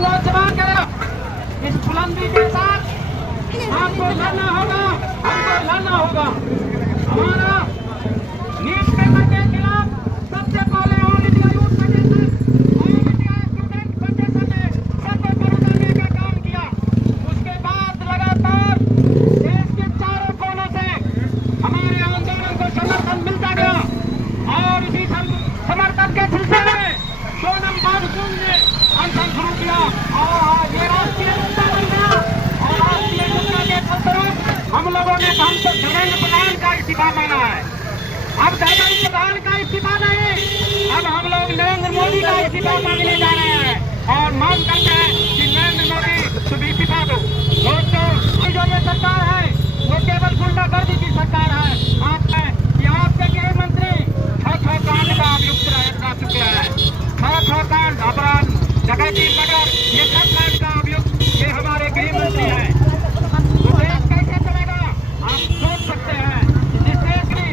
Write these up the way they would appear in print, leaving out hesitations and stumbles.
नौजवान के इस बुलंदी के साथ आपको लड़ना होगा, हमको लड़ना होगा। हमारा नीट पेपर के खिलाफ सबसे पहले all India youth federation, all India student federation ने सबको बरदाने का काम किया। उसके बाद लगातार देश के चारों कोनों से हमारे आंदोलन को समर्थन मिलता गया और इसी समर्थन के सिलसिले में सोनम वांगचुक ने अनशन शुरू किया और ये राष्ट्रीय मुद्दा बन गया। और राष्ट्रीय मुद्दा के फलस्वरूप हम लोगों ने हमसे धर्मेंद्र प्रधान का इस्तीफा मांगा है। अब धर्मेंद्र प्रधान का इस्तीफा नहीं, अब हम लोग नरेंद्र मोदी का इस्तीफा मांगने जा रहे हैं और मांग करते हैं कि नरेंद्र मोदी शुभ इस्तीफा दो। दोस्तों, जो ये सरकार है वो केवल गुंडागर्दी की सरकार है। आपके गृह मंत्री छह कांड का अभियुक्त रह चुके हैं। छह कांड अपराध, डकैती, मर्डर, ये सब कांड का अभियुक्त ये हमारे गृह मंत्री है। तो देश कैसे चलेगा आप सोच सकते हैं। जिस देश की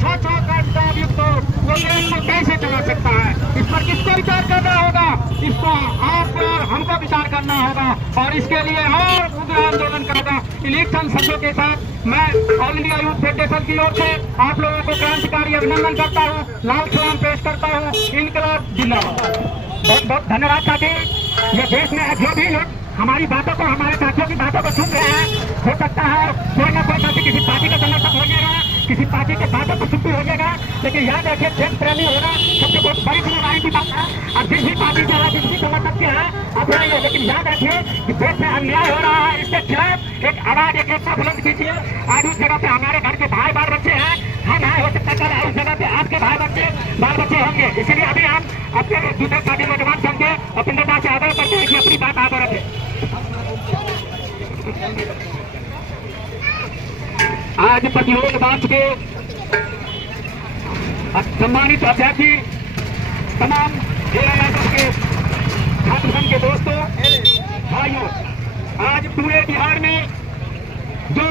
छह कांड का अभियुक्त हो वो देश को कैसे चला सकता है। इस पर किसको विचार करना होगा, इसको आपको और हमको विचार करना होगा और इसके लिए और उग्र आंदोलन करना। इलेक्शन शब्दों के साथ मैं ऑल इंडिया यूथ फेडरेशन की ओर से आप लोगों को क्रांतिकारी अभिनंदन करता हूँ, लाल सलाम पेश करता हूँ। इनकलाब जिंदाबाद। बहुत बहुत धन्यवाद साथी। ये देश में जो भी लोग हमारी बातों को, हमारे साथियों की बातों को सुन रहे हैं, हो सकता है कोई ना कोई साथी किसी पार्टी का समर्थक हो जाएगा, किसी पार्टी के बातों को छुट्टी हो जाएगा, लेकिन याद रखिए देश प्रेमी होना सबसे बहुत बड़ी जिम्मेदारी की बात है। और जिस भी पार्टी से जिस भी समर्थक से है अपना ये, लेकिन याद रखिए कि देश में अन्याय हो रहा है, इसके खिलाफ एक आवाज, एक एकता बुलंद कीजिए। आज उस जगह पे हमारे घर के भाई बाल बच्चे हैं, हम आए हो सकता है उस जगह पे आपके भाई बच्चे बाल बच्चे होंगे। इसलिए अभी हम अपने दूसरे पार्टी नौजवान संघ के अपने से आग्रह करते हैं कि अपनी बात आगे रखें। आज प्रतिरोध मार्च के सम्मानित अध्यक्ष, तमाम जिला यादव के छात्र संघ के दोस्तों, भाइयों, आज पूरे बिहार में जो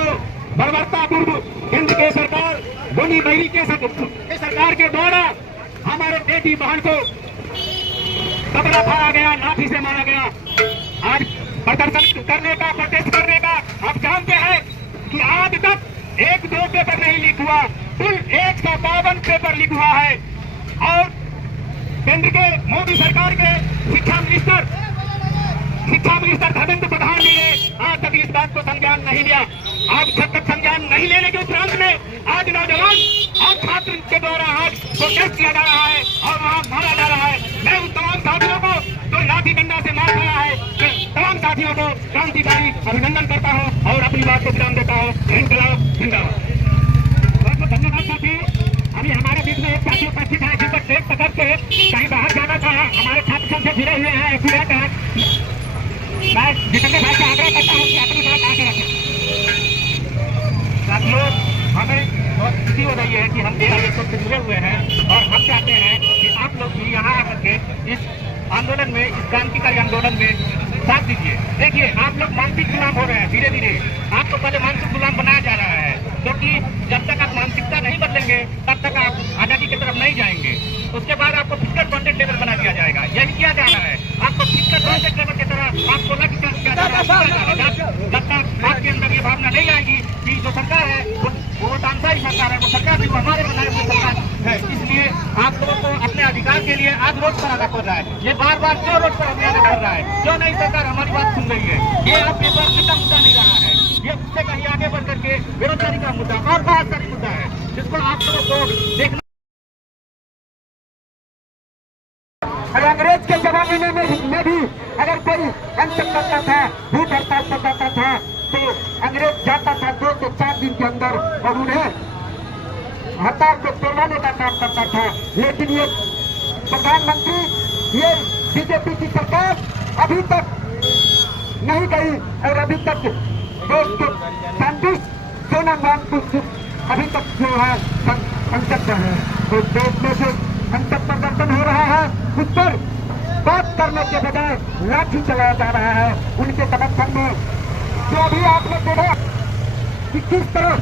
बर्बरतापूर्व हिंद के सरकार गोनी बहरी के सरकार के द्वारा हमारे बेटी बहन को कपड़ा फाड़ा गया, लाठी से मारा गया। आज प्रदर्शन करने का, प्रोटेस्ट करने का आप जानते हैं कि आज तक 1-2 पेपर नहीं लीक हुआ, कुल 152 पेपर लीक हुआ है। और केंद्र के मोदी सरकार के शिक्षा मिनिस्टर धर्मेंद्र प्रधान ने आज तक इस बात को संज्ञान नहीं लिया। आज जब तक संज्ञान नहीं लेने के उपरांत में आज नौजवान और छात्र के द्वारा आज प्रोटेस्ट किया जा रहा है और वहाँ मारा जा रहा है। मैं उन तमाम साथियों को जो लाठी डंडा से मार रहा है, तमाम साथियों को क्रांतिकारी अभिनंदन करता हूँ और अपनी बात को विराम देता हूँ। इनकलाब जिंदाबाद। बहुत बहुत धन्यवाद साथी। अभी हमारे बीच में एक साथी उपस्थित है जिन पर ट्रेन पकड़ के कहीं बाहर जाना था, हमारे छात्र संघ से जुड़े हुए हैं, एक्सीडेंट है। मैं जितेंद्र भाई से आग्रह करता हूँ कि अपनी बात आगे रखें। साथियों, हमें बहुत खुशी हो रही है कि हम देश से जुड़े हुए हैं और हम चाहते हैं कि आप लोग भी यहाँ आकर के इस आंदोलन में, इस क्रांतिकारी आंदोलन में साथ दीजिए। देखिए, आप लोग मानसिक गुलाम हो रहे हैं। धीरे धीरे आपको पहले मानसिक गुलाम बनाया जा रहा है, क्योंकि जब तक आप मानसिकता नहीं बदलेंगे तब तक आप आजादी की तरफ नहीं जाएंगे। उसके बाद आपको फिजिकल कॉन्टेक्ट लेवल बना दिया जाएगा। यही किया जा रहा है, आपको फिजिकल कॉन्टेक्ट लेवल की तरह आपको लक्ष्य किया जा रहा है। जब तक आपके अंदर ये भावना नहीं आएगी कि जो सरकार है वो तानशाही सरकार है, वो सरकार भी हमारे बनाए हुए सरकार है। इसलिए आप लोगों को अपने अधिकार के लिए आज रोड पर आना पड़ रहा है। ये बार बार क्यों रोड पर हमें आना पड़ रहा है? क्यों नहीं सरकार हमारी बात सुन रही है? ये आपके पास का मुद्दा नहीं रहा है, ये उससे कहीं आगे बढ़ करके बेरोजगारी का मुद्दा और बहुत सारी मुद्दा है जिसको आप लोगों को देखना। अंग्रेज के जमाने में भी अगर कोई अनशन करता था, भूख हड़ताल पर जाता था, तो अंग्रेज जाता था 2 से 4 दिन के अंदर और उन्हें हड़ताल को तोड़वाने का काम करता था। लेकिन ये प्रधानमंत्री, ये बीजेपी की सरकार अभी तक नहीं गई और अभी तक देश के साइंटिस्ट सोनम वांगचुक अभी तक जो है संसद में है। तो देश में जो संसद प्रदर्शन हो रहा है उस पर बात करने के बजाय लाठी चलाया जा रहा है उनके समर्थन में। जो अभी आपने देखा कि किस तरह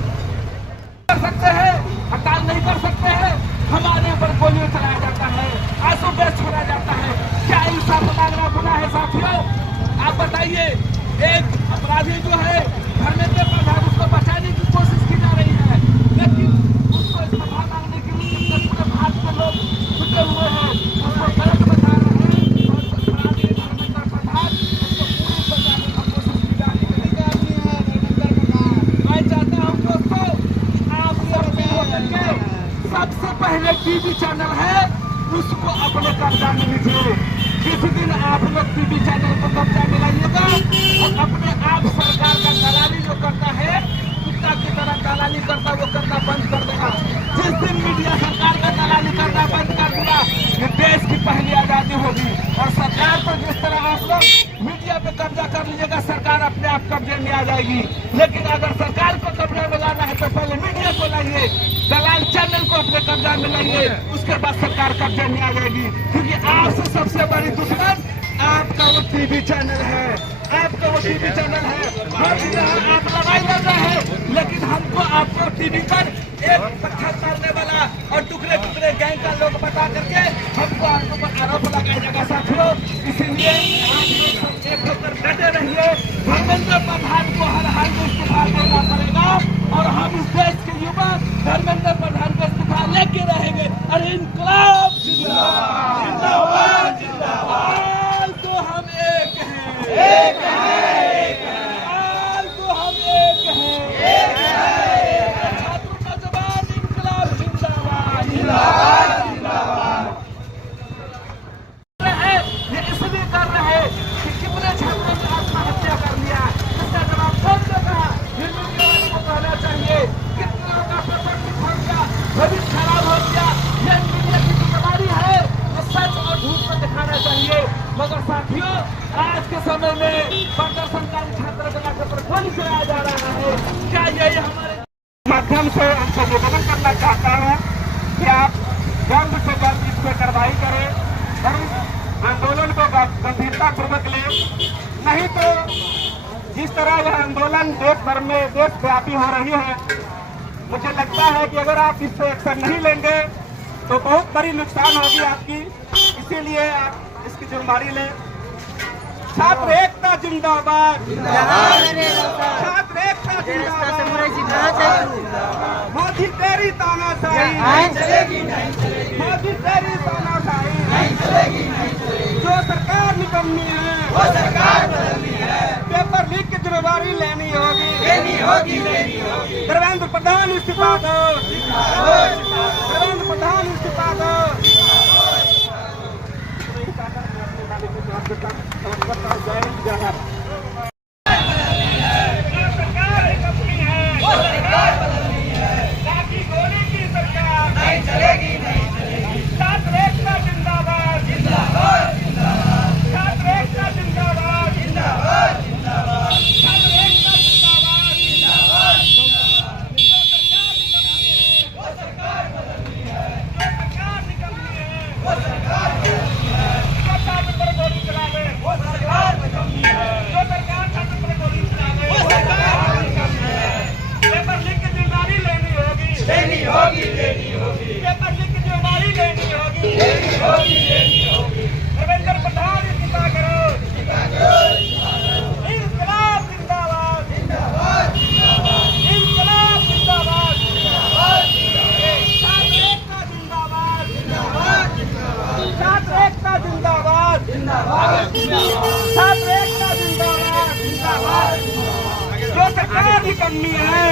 कर सकते हैं, हड़ताल नहीं कर सकते हैं, हमारे ऊपर गोलियां चलाया जाता है, आंसू गैस छोड़ा जाता है। क्या इंसाफ मांगना गुनाह है साथियों? आप बताइए। एक अपराधी जो है धर्मेंद्र प्रधान, उसको बचाने की कोशिश की जा रही है, लेकिन उसको इस्तीफा मांगने के लिए पूरे भारत के लोग जुटे हुए हैं, उसको गलत बता रहे हैं। और अपराधी धर्मेंद्र प्रधान, उसको पूरी बचाने की कोशिश की जा रही है। मैं चाहता हूँ दोस्तों, आप सब मिलकर के सबसे पहले टीवी चैनल है उसको अपने कब्जा में लीजिए। किसी दिन आप लोग टीवी चैनल को कब्जा में लाइएगा और अपने आप सरकार का दलाली जो करता है, कुत्ता की तरह दलाली करता, वो करना बंद कर देगा। जिस दिन मीडिया सरकार का दलाली करना बंद कर देगा, ये देश की पहली आजादी होगी। और सरकार को जिस तरह आप लोग मीडिया पे कब्जा कर लीजिएगा, सरकार अपने आप कब्जे में आ जाएगी। लेकिन अगर सरकार को कब्जा में लाना है तो पहले मीडिया को लाइए, दलाल चैनल को अपने कब्जा में लाइए, उसके बाद सरकार कब्जे में आ जाएगी। क्योंकि आपसे सबसे बड़ी दुश्मन आपका वो टीवी चैनल है, आपका वो टीवी चैनल है। आप लड़ाई लड़ रहे हैं, लेकिन हमको आपको टीवी पर एक पत्थर मारने वाला और टुकड़े टुकड़े गैंग का लोग बता करके हमको आपके ऊपर आरोप लगाया जाएगा साथियों। इसीलिए आप लोग सब एक होकर डटे रहिए। धर्मेंद्र प्रधान को हर हाल में इस्तीफा देना पड़ेगा और हम इस देश के युवा धर्मेंद्र प्रधान को इस्तीफा लेके रहेंगे। और इंकलाब जिंदाबाद, जिंदाबाद, जिंदाबाद। तो हम एक हैं, एक हैं, एक हैं। तो हम एक हैं, एक हैं। छात्रों का जवाब इंकलाब जिंदाबाद, जिंदाबाद, जिंदाबाद। ये इसलिए कर रहे हैं कि कितने छात्रों ने आत्महत्या कर लिया, इसका जवाब कौन देगा? मीडिया वालों को कहना चाहिए। कितने लोगों का पेपर भविष्य खराब हो गया, ये मीडिया की जिम्मेदारी है, ये सच और झूठ को दिखाना चाहिए। मगर साथियों, आज के समय में प्रदर्शनकारी छात्रों के नाते पर गोली चलाया जा रहा है। क्या यही हमारे माध्यम से आपको निवेदन करना चाहता हूँ कि आप जल्द से जल्द इस पर कार्रवाई करें और इस आंदोलन को गंभीरता पूर्वक लें। नहीं तो जिस तरह यह आंदोलन देश भर में देशव्यापी हो रही है, मुझे लगता है कि अगर आप इस पर एक्शन नहीं लेंगे तो बहुत बड़ी नुकसान होगी आपकी। इसीलिए आप इसकी जिम्मेदारी लें। छात्र एकता जिंदाबाद, छात्र एकता जिंदाबाद। मोदी तेरी तानाशाही नहीं चलेगी, नहीं चलेगी। मोदी तेरी तानाशाही नहीं चलेगी, नहीं चलेगी। जो सरकार निकम्मी है वो सरकार बदलनी है। पेपर लीक की जिम्मेदारी लेनी होगी, लेनी होगी, लेनी होगी। धर्मेंद्र प्रधान इस्तीफा दो, धर्मेंद्र प्रधान इस्तीफा दो। जो सरकार निकम्मी है,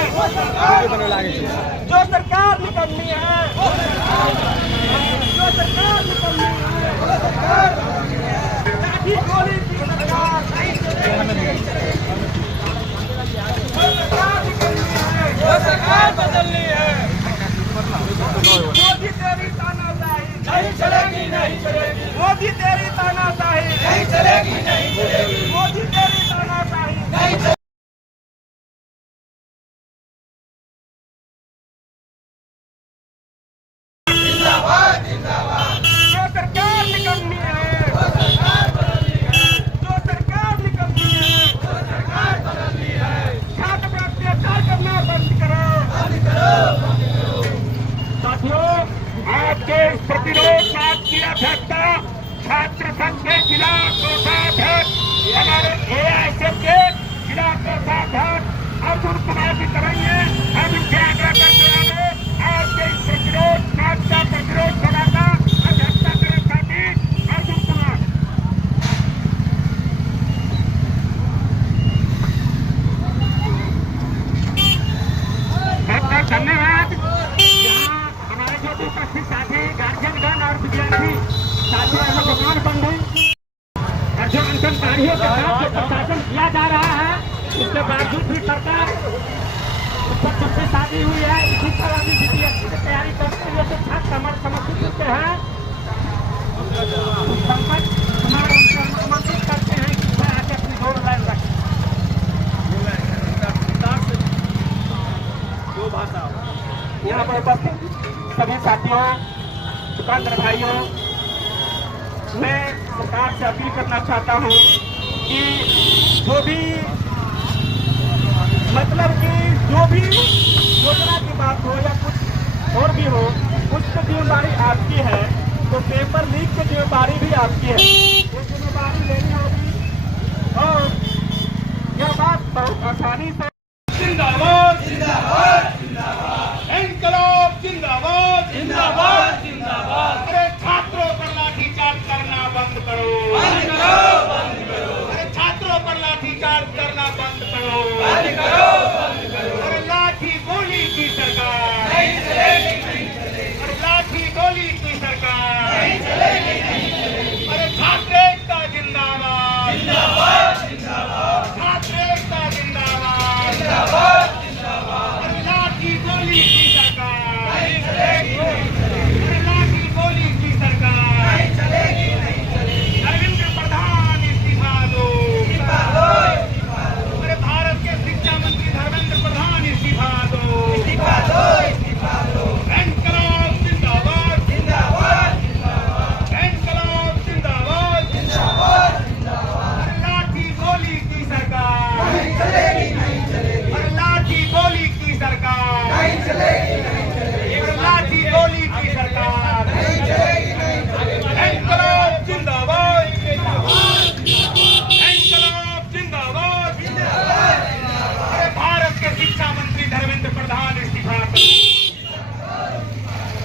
जो सरकार निकम्मी है, जो सरकार निकम्मी है, लाठी गोली की सरकार नहीं चलेगी। जो सरकार निकम्मी है, जो सरकार बदलनी है। मोदी तेरी तानाशाही नहीं चलेगी, नहीं चलेगी। मोदी तेरी तानाशाही नहीं चलेगी, नहीं चलेगी। मोदी तेरी तानाशाही नहीं चलेगी। जिंदाबाद, जिंदाबाद। जो सरकार निकम्मी है, के बावजूद भी सरकार उसका सबसे शादी हुई है। इसी तरह अभी बीपीएससी की तैयारी करते हुए जो छात्र हमारे समस्तीपुर के हैं संकट हमारे उनसे आमंत्रित करते हैं कि वह आके अपनी दौड़ लाइन रखें। यहाँ पर उपस्थित सभी साथियों, दुकानदार भाइयों, मैं सरकार से अपील करना चाहता हूँ कि जो भी मतलब कि जो भी योजना की बात हो या कुछ और भी हो, उसकी जिम्मेदारी आपकी है। तो पेपर लीक की जिम्मेदारी भी आपकी है, ये जिम्मेदारी लेनी होगी। और यह बात बहुत आसानी से जिंदाबाद जिंदाबाद जिंदाबाद, इनकलाब जिंदाबाद जिंदाबाद जिंदाबाद। अरे छात्रों पर लाठीचार्ज करना बंद करो, बंद करो, बंद करो। अरे छात्रों पर लाठीचार्ज करना बंद करो, बंद करो, बंद करो। अरे लाठी गोली की सरकार नहीं चलेगी, नहीं चलेगी। अरे लाठी गोली की सरकार नहीं चलेगी, नहीं चलेगी। अरे छात्र एकता जिंदाबाद जिंदाबाद जिंदाबाद, छात्र एकता जिंदाबाद जिंदाबाद जिंदाबाद। अरे लाठी गोली की सरकार नहीं चलेगी, नहीं चलेगी। अरे लाठी गोली की सरकार नहीं चलेगी, नहीं चलेगी। धर्मेंद्र प्रधान इस्तीफा दो, इस्तीफा दो, इस्तीफा दो। अरे भारत के शिक्षा मंत्री धर्मेंद्र प्रधान इस्तीफा दो, इस्तीफा दो, इस्तीफा दो। इनकलाब जिंदाबाद जिंदाबाद जिंदाबाद, इनकलाब जिंदाबाद जिंदाबाद जिंदाबाद। अरे लाठी गोली की सरकार नहीं चलेगी, नहीं चलेगी। अरे लाठी गोली की सरकार नहीं चलेगी, नहीं चलेगी। अरे लाठी गोली की सरकार नहीं चलेगी, नहीं चलेगी। इनकलाब जिंदाबाद जिंदाबाद, इनकलाब जिंदाबाद जिंदाबाद। अरे भारत के शिक्षा मंत्री धर्मेंद्र प्रधान इस्तीफा करो।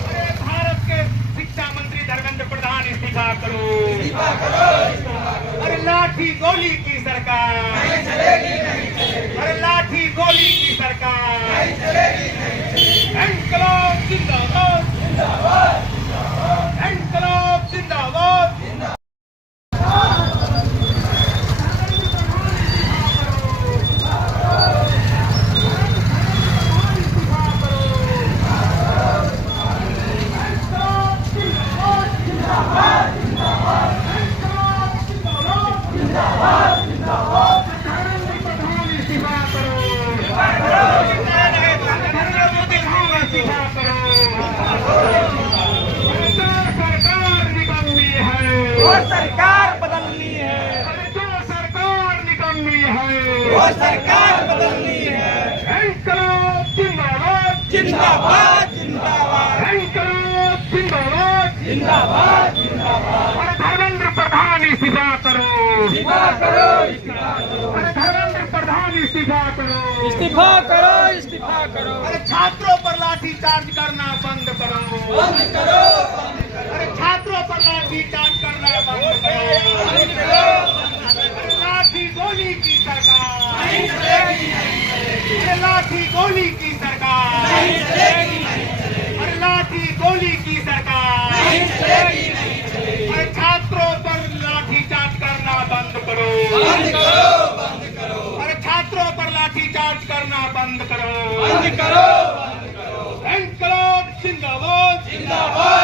अरे भारत के शिक्षा मंत्री धर्मेंद्र प्रधान इस्तीफा करो, इस्तीफा करो, इस्तीफा करो। अरे लाठी गोली की सरकार नहीं चलेगी, नहीं चलेगी। अरे लाठी गोली की सरकार नहीं चलेगी, नहीं चलेगी। इनकलाब जिंदाबाद जिंदाबाद जिंदाबाद, इनकलाब जिंदाबाद जिंदाबाद। सरकार बदलनी है, जो सरकार निकलनी है, वो सरकार बदलनी है। इनकलाब जिंदाबाद जिंदाबाद जिंदाबाद, इनकलाब जिंदाबाद जिंदाबाद जिंदाबाद। अरे धर्मेंद्र प्रधान इस्तीफा करो, इस्तीफा करो, इस्तीफा करो। अरे धर्मेंद्र प्रधान इस्तीफा करो, इस्तीफा करो, इस्तीफा करो। अरे छात्रों पर लाठीचार्ज करना बंद करो, बंद करो, बंद करो। अरे छात्रों पर लाठीचार्ज करना बंद करो, बंद करो। अरे लाठी गोली की सरकार नहीं चलेगी, नहीं चलेगी। अरे लाठी गोली की सरकार नहीं चलेगी, नहीं चलेगी। अरे लाठी गोली की सरकार नहीं चलेगी, नहीं चलेगी। अरे छात्रों पर लाठीचार्ज करना बंद करो, बंद करो, बंद करो। अरे छात्रों पर लाठीचार्ज करना बंद करो, बंद करो, बंद करो। इनकलाब जिंदाबाद जिंदाबाद